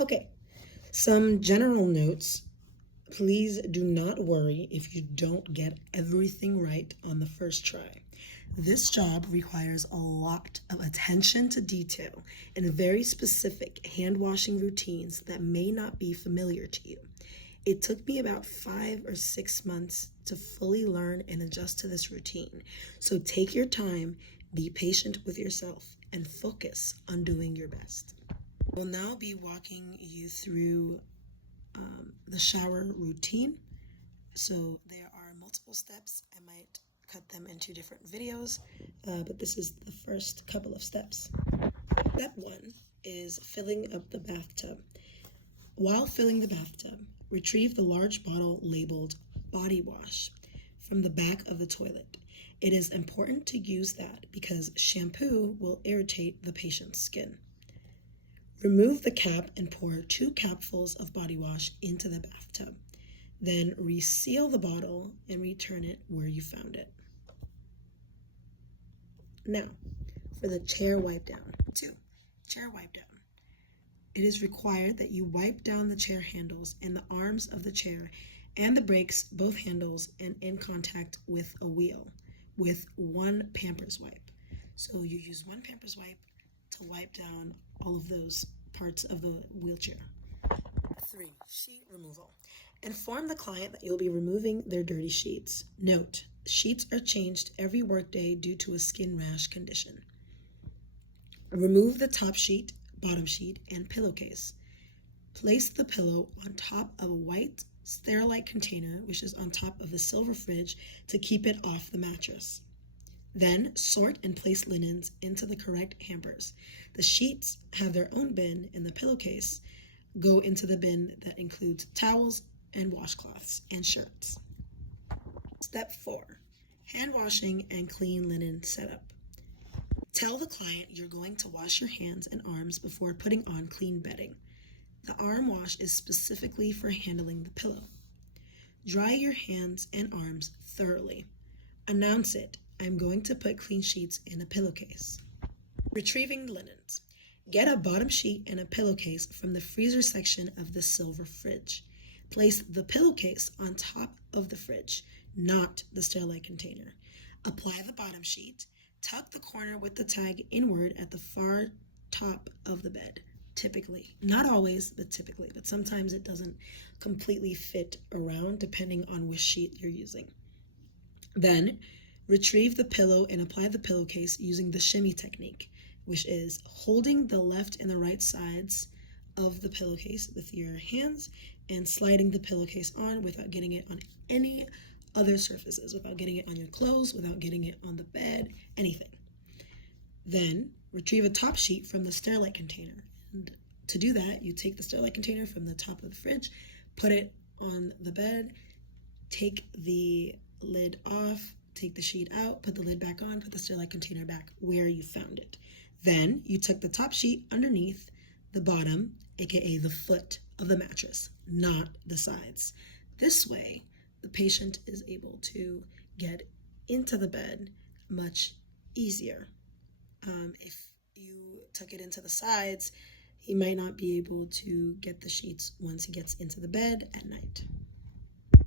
Okay, some general notes. Please do not worry if you don't get everything right on the first try. This job requires a lot of attention to detail and very specific hand washing routines that may not be familiar to you. It took me about 5 or 6 months to fully learn and adjust to this routine. So take your time, be patient with yourself, and focus on doing your best. We'll now be walking you through the shower routine. So there are multiple steps. I might cut them into different videos, but this is the first couple of steps. Step 1 is filling up the bathtub. While filling the bathtub, retrieve the large bottle labeled body wash from the back of the toilet. It is important to use that because shampoo will irritate the patient's skin. Remove the cap and pour 2 capfuls of body wash into the bathtub. Then reseal the bottle and return it where you found it. Now, for the chair wipe down. 2. Chair wipe down. It is required that you wipe down the chair handles and the arms of the chair and the brakes, both handles, and in contact with a wheel with 1 Pampers wipe. So you use 1 Pampers wipe to wipe down all of those parts of the wheelchair. 3. Sheet removal. Inform the client that you'll be removing their dirty sheets. Note, sheets are changed every workday due to a skin rash condition. Remove the top sheet, bottom sheet, and pillowcase. Place the pillow on top of a white Sterilite container, which is on top of the silver fridge, to keep it off the mattress. Then sort and place linens into the correct hampers. The sheets have their own bin, and the pillowcase go into the bin that includes towels and washcloths and shirts. Step 4. Hand washing and clean linen setup. Tell the client you're going to wash your hands and arms before putting on clean bedding. The arm wash is specifically for handling the pillow. Dry your hands and arms thoroughly. Announce it. I'm going to put clean sheets in a pillowcase. Retrieving linens. Get a bottom sheet and a pillowcase from the freezer section of the silver fridge. Place the pillowcase on top of the fridge, not the Sterilite container. Apply the bottom sheet. Tuck the corner with the tag inward at the far top of the bed. Typically, not always, but typically, but sometimes it doesn't completely fit around depending on which sheet you're using. Then, retrieve the pillow and apply the pillowcase using the shimmy technique, which is holding the left and the right sides of the pillowcase with your hands and sliding the pillowcase on without getting it on any other surfaces, without getting it on your clothes, without getting it on the bed, anything. Then, retrieve a top sheet from the Sterilite container. And to do that, you take the Sterilite container from the top of the fridge, put it on the bed, take the lid off, take the sheet out, put the lid back on, put the Sterilite container back where you found it. Then you took the top sheet underneath the bottom, aka the foot of the mattress, not the sides. This way, the patient is able to get into the bed much easier. If you tuck it into the sides, he might not be able to get the sheets once he gets into the bed at night.